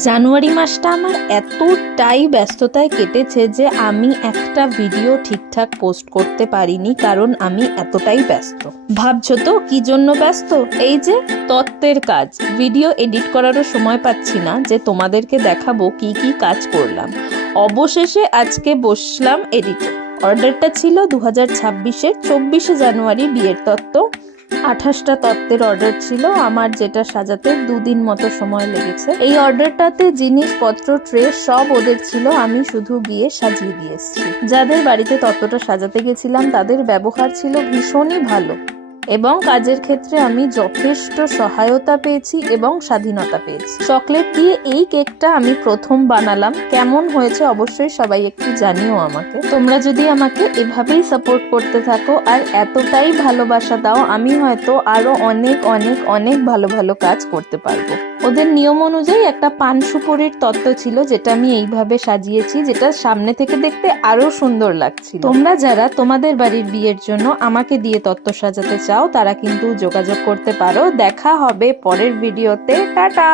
জানুয়ারি মাসটা আমার এতটাই ব্যস্ততায় কেটেছে যে আমি একটা ভিডিও ঠিকঠাক পোস্ট করতে পারিনি, কারণ আমি এতটাই ব্যস্ত। ভাবছো তো কি জন্য ব্যস্ত? এই যে তত্ত্বের কাজ, ভিডিও এডিট করারও সময় পাচ্ছি না যে তোমাদেরকে দেখাবো কি কি কাজ করলাম। অবশেষে আজকে বসলাম এডিটে। অর্ডারটা ছিল 2026-এর 24শে জানুয়ারি বিয়ের তত্ত্ব। 28টা তত্ত্বের অর্ডার ছিল আমার, যেটা সাজাতে 2 দিন মতো সময় লেগেছে। এই অর্ডারটাতে জিনিসপত্র, ট্রে সব ওদের ছিল, আমি শুধু গিয়ে সাজিয়ে দিয়ে এসেছি। যাদের বাড়িতে তত্ত্বটা সাজাতে গেছিলাম তাদের ব্যবহার ছিল ভীষণই ভালো এবং কাজের ক্ষেত্রে আমি যথেষ্ট সহায়তা পেয়েছি এবং স্বাধীনতা পেয়েছি। চকলেট দিয়ে এই কেকটা আমি প্রথম বানালাম। কেমন হয়েছে অবশ্যই সবাই একটু জানিও আমাকে। তোমরা যদি আমাকে এভাবেই সাপোর্ট করতে থাকো আর এতটাই ভালোবাসা দাও, আমি হয়তো আরো অনেক অনেক অনেক ভালো ভালো কাজ করতে পারবো। ওদের নিয়ম অনুযায়ী একটা পান সুপুরির তত্ত্ব ছিল, যেটা আমি এইভাবে সাজিয়েছি, যেটা সামনে থেকে দেখতে আরো সুন্দর লাগছিল। তোমরা যারা তোমাদের বাড়ির বিয়ের জন্য আমাকে দিয়ে তত্ত্ব সাজাতে চাও তারা কিন্তু যোগাযোগ করতে পারো। দেখা হবে পরের ভিডিওতে। টাটা।